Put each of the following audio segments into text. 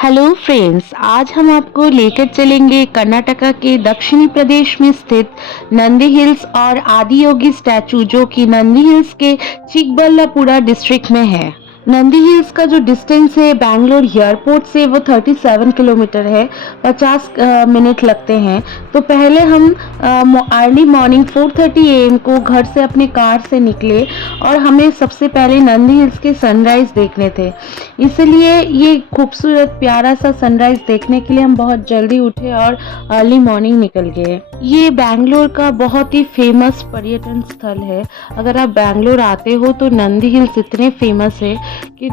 Hello friends, आज हम आपको लेकर चलेंगे कर्नाटका के दक्षिणी प्रदेश में स्थित नंदी हिल्स और आदि योगी स्टैचू जो कि नंदी हिल्स के चिकबल्लापुरा डिस्ट्रिक्ट में है। नंदी हिल्स का जो डिस्टेंस है बैंगलोर एयरपोर्ट से वो 37 किलोमीटर है। 50 मिनट लगते हैं। तो पहले हम अर्ली मॉर्निंग 4:30 AM को घर से अपने कार से निकले और हमें सबसे पहले नंदी हिल्स के सनराइज देखने थे। इसलिए ये खूबसूरत प्यारा सा सनराइज देखने के लिए हम बहुत जल्दी उठे और अर्ली मॉर्निंग निकल गए। ये बैंगलोर का बहुत ही फेमस पर्यटन स्थल है। अगर आप बैंगलोर आते हो तो नंदी हिल्स इतने फेमस है कि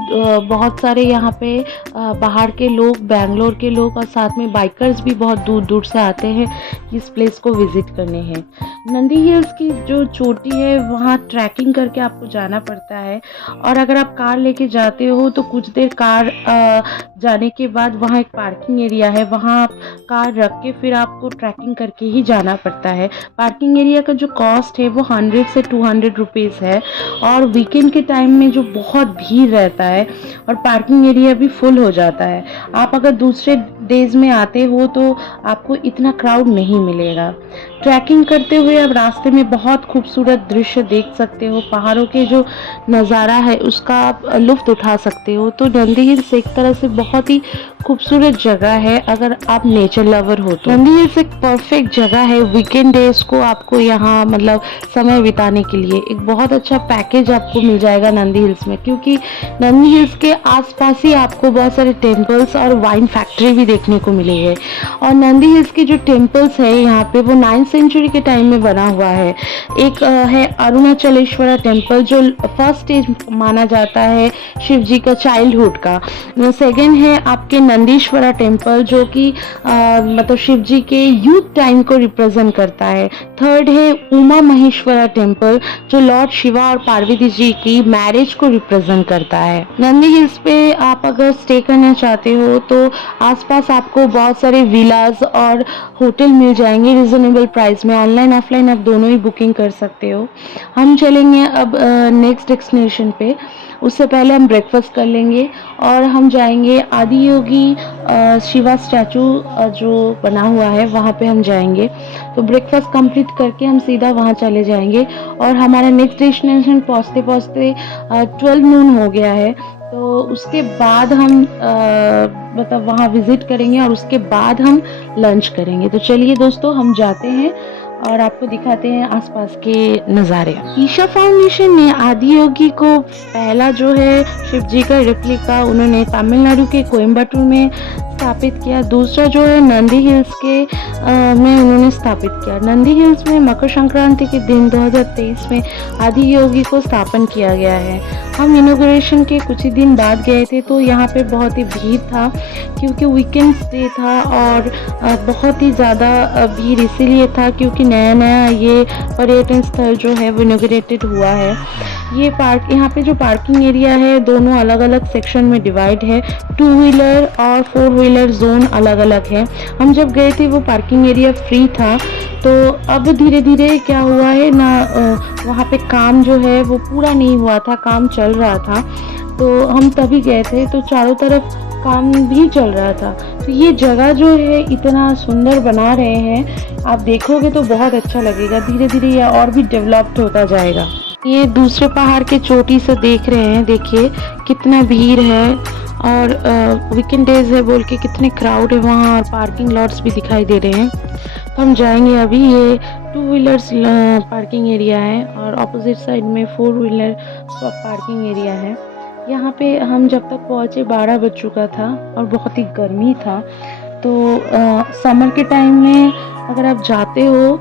बहुत सारे यहाँ पे बाहर के लोग, बैंगलोर के लोग और साथ में बाइकर्स भी बहुत दूर दूर से आते हैं इस प्लेस को विजिट करने हैं। नंदी हिल्स की जो चोटी है वहाँ ट्रैकिंग करके आपको जाना पड़ता है और अगर आप कार लेके जाते हो तो कुछ देर कार जाने के बाद वहाँ एक पार्किंग एरिया है, वहाँ आप कार रख के फिर आपको ट्रैकिंग करके ही जाना पड़ता है। पार्किंग एरिया का जो कॉस्ट है वो 100 से 200 रुपीज़ है और वीकेंड के टाइम में जो बहुत भीड़ रहता है और पार्किंग एरिया भी फुल हो जाता है। आप अगर दूसरे डेज में आते हो तो आपको इतना क्राउड नहीं मिलेगा। ट्रैकिंग करते हुए आप रास्ते में बहुत खूबसूरत दृश्य देख सकते हो, पहाड़ों के जो नज़ारा है उसका आप लुत्फ़ उठा सकते हो। तो नंदी हिल्स एक तरह से बहुत ही खूबसूरत जगह है अगर आप नेचर लवर हो तो। नंदी हिल्स एक परफेक्ट जगह है वीकेंड डेज को आपको यहाँ मतलब समय बिताने के लिए। एक बहुत अच्छा पैकेज आपको मिल जाएगा नंदी हिल्स में, क्योंकि नंदी हिल्स के आसपास ही आपको बहुत सारे टेम्पल्स और वाइन फैक्ट्री भी देखने को मिलेंगे। और नंदी हिल्स के जो टेम्पल्स है यहाँ पे वो 9th सेंचुरी के टाइम में बना हुआ है। एक है अरुणाचलेश्वरा टेम्पल जो फर्स्ट स्टेज माना जाता है शिव जी का चाइल्डहुड का। सेकेंड है आपके नंदीश्वरा टेम्पल जो कि मतलब शिव जी के यूथ टाइम को रिप्रेजेंट करता है। थर्ड है उमा महेश्वरा टेम्पल जो लॉर्ड शिवा और पार्वती जी की मैरिज को रिप्रेजेंट करता है। नंदी हिल्स पे आप अगर स्टे करना चाहते हो तो आसपास आपको बहुत सारे विलाज और होटल मिल जाएंगे रिजनेबल प्राइस में। ऑनलाइन ऑफलाइन आप दोनों ही बुकिंग कर सकते हो। हम चलेंगे अब नेक्स्ट डेस्टिनेशन पे। उससे पहले हम ब्रेकफास्ट कर लेंगे और हम जाएंगे आदि योगी शिवा स्टैचू जो बना हुआ है वहाँ पे हम जाएंगे। तो ब्रेकफास्ट कंप्लीट करके हम सीधा वहाँ चले जाएंगे और हमारा नेक्स्ट डेस्टिनेशन पहुँचते पहुँचते 12 नून हो गया है। तो उसके बाद हम मतलब वहाँ विज़िट करेंगे और उसके बाद हम लंच करेंगे। तो चलिए दोस्तों हम जाते हैं और आपको दिखाते हैं आसपास के नज़ारे। ईशा फाउंडेशन ने आदि योगी को पहला जो है शिव जी का रेप्लिका उन्होंने तमिलनाडु के कोयम्बटूर में स्थापित किया। दूसरा जो है नंदी हिल्स के में उन्होंने स्थापित किया। नंदी हिल्स में मकर संक्रांति के दिन 2023 में आदि योगी को स्थापन किया गया है। हम इनॉग्रेशन के कुछ ही दिन बाद गए थे तो यहाँ पे बहुत ही भीड़ था क्योंकि वीकेंड डे था और बहुत ही ज़्यादा भीड़ इसीलिए था क्योंकि नया नया ये पर्यटन स्थल जो है वो इनॉग्रेटेड हुआ है। ये पार्क यहाँ पे जो पार्किंग एरिया है दोनों अलग अलग सेक्शन में डिवाइड है। 2 व्हीलर और 4 व्हीलर जोन अलग अलग है। हम जब गए थे वो पार्किंग एरिया फ्री था। तो अब धीरे धीरे क्या हुआ है ना वहाँ पे काम जो है वो पूरा नहीं हुआ था, काम चल रहा था। तो हम तभी गए थे तो चारों तरफ काम भी चल रहा था। तो ये जगह जो है इतना सुंदर बना रहे हैं, आप देखोगे तो बहुत अच्छा लगेगा। धीरे धीरे ये और भी डेवलप्ड होता जाएगा। ये दूसरे पहाड़ के चोटी से देख रहे हैं, देखिए कितना भीड़ है और वीकेंड डेज है बोल के कितने क्राउड है वहाँ और पार्किंग लॉट्स भी दिखाई दे रहे हैं। तो हम जाएंगे अभी। ये 2 व्हीलर्स पार्किंग एरिया है और ऑपोजिट साइड में 4 व्हीलर पार्किंग एरिया है। यहाँ पे हम जब तक पहुँचे 12 बज चुका था और बहुत ही गर्मी था। तो समर के टाइम में अगर आप जाते हो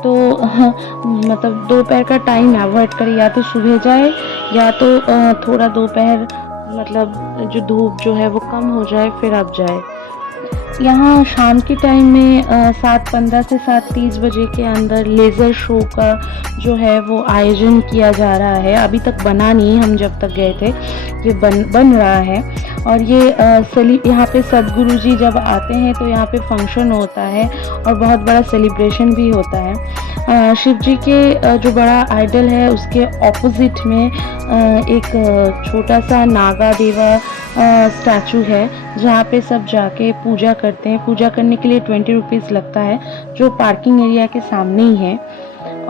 तो मतलब दोपहर का टाइम अवॉइड करें, या तो सुबह जाए या तो थोड़ा दोपहर मतलब जो धूप जो है वो कम हो जाए फिर आप जाए। यहाँ शाम के टाइम में 7:15 से 7:30 बजे के अंदर लेज़र शो का जो है वो आयोजन किया जा रहा है। अभी तक बना नहीं, हम जब तक गए थे, ये बन रहा है। और ये यहाँ पे सद्गुरु जी जब आते हैं तो यहाँ पे फंक्शन होता है और बहुत बड़ा सेलिब्रेशन भी होता है। शिव जी के जो बड़ा आइडल है उसके ऑपोजिट में एक छोटा सा नागा देवा स्टैचू है, जहाँ पे सब जाके पूजा करते हैं। पूजा करने के लिए 20 रुपीज़ लगता है, जो पार्किंग एरिया के सामने ही है।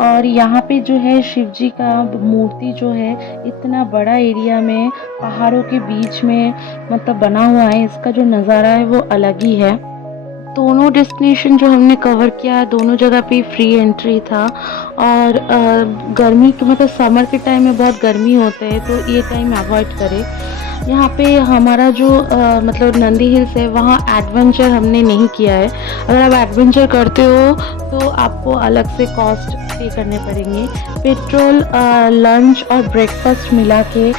और यहाँ पे जो है शिव जी का मूर्ति जो है इतना बड़ा एरिया में पहाड़ों के बीच में मतलब बना हुआ है, इसका जो नज़ारा है वो अलग ही है। दोनों डेस्टिनेशन जो हमने कवर किया, दोनों जगह पे फ्री एंट्री था। और गर्मी के मतलब समर के टाइम में बहुत गर्मी होता है, तो ये टाइम अवॉइड करें। यहाँ पे हमारा जो मतलब नंदी हिल्स है, वहाँ एडवेंचर हमने नहीं किया है। अगर आप एडवेंचर करते हो तो आपको अलग से कॉस्ट पे करने पड़ेंगे। पेट्रोल, लंच और ब्रेकफास्ट मिला के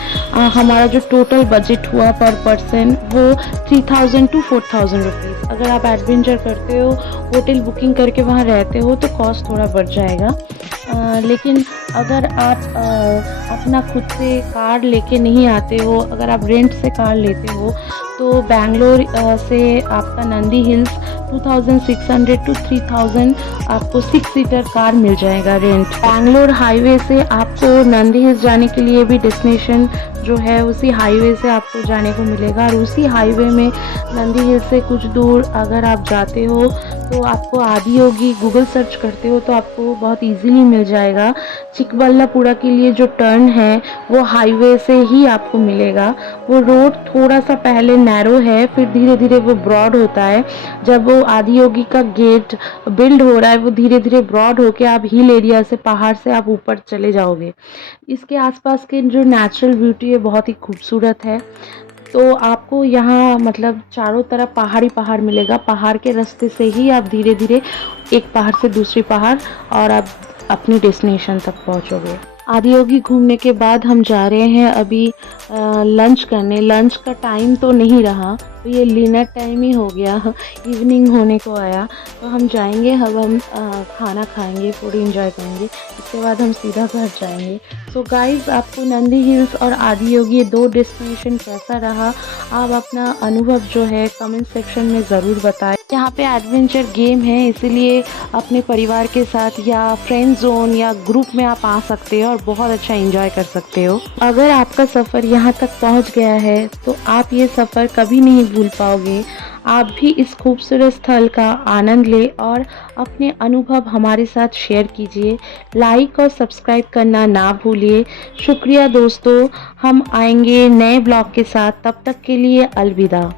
हमारा जो टोटल बजट हुआ पर पर्सन वो 3000 to 4000 रुपीज़। अगर आप एडवेंचर करते हो, होटल बुकिंग करके वहाँ रहते हो, तो कॉस्ट थोड़ा बढ़ जाएगा। लेकिन अगर आप अपना खुद से कार लेके नहीं आते हो, अगर आप रेंट से कार लेते हो, तो बैंगलोर से आपका नंदी हिल्स 2600 to 3000 आपको 6 सीटर कार मिल जाएगा रेंट। बैंगलोर हाईवे से आपको नंदी हिल्स जाने के लिए भी डेस्टिनेशन जो है उसी हाईवे से आपको जाने को मिलेगा। और उसी हाईवे में नंदी हिल्स से कुछ दूर अगर आप जाते हो तो आपको आदियोगी गूगल सर्च करते हो तो आपको बहुत इजीली मिल जाएगा। चिकबल्लापुरा के लिए जो टर्न है वो हाईवे से ही आपको मिलेगा। वो रोड थोड़ा सा पहले नैरो है, फिर धीरे धीरे वो ब्रॉड होता है। जब वो आदियोगी का गेट बिल्ड हो रहा है, वो धीरे धीरे ब्रॉड होके आप हिल एरिया से, पहाड़ से आप ऊपर चले जाओगे। इसके आसपास के जो नेचुरल ब्यूटी है बहुत ही खूबसूरत है। तो आपको यहाँ मतलब चारों तरफ पहाड़ ही पहाड़ मिलेगा। पहाड़ के रास्ते से ही आप धीरे धीरे एक पहाड़ से दूसरी पहाड़ और आप अपनी डेस्टिनेशन तक पहुँचोगे। आदियोगी घूमने के बाद हम जा रहे हैं अभी लंच करने। लंच का टाइम तो नहीं रहा, तो ये डिनर टाइम ही हो गया, इवनिंग होने को आया। तो हम जाएंगे, अब हम खाना खाएंगे, फूड एंजॉय करेंगे, इसके बाद हम सीधा घर जाएंगे। सो गाइस, आपको नंदी हिल्स और आदियोगी ये दो डेस्टिनेशन कैसा रहा, आप अपना अनुभव जो है कमेंट सेक्शन में ज़रूर बताएं। यहाँ पे एडवेंचर गेम है, इसीलिए अपने परिवार के साथ या फ्रेंड जोन या ग्रुप में आप आ सकते हो और बहुत अच्छा एंजॉय कर सकते हो। अगर आपका सफ़र यहाँ तक पहुँच गया है तो आप ये सफ़र कभी नहीं भूल पाओगे। आप भी इस खूबसूरत स्थल का आनंद ले और अपने अनुभव हमारे साथ शेयर कीजिए। लाइक और सब्सक्राइब करना ना भूलिए। शुक्रिया दोस्तों, हम आएंगे नए ब्लॉग के साथ, तब तक के लिए अलविदा।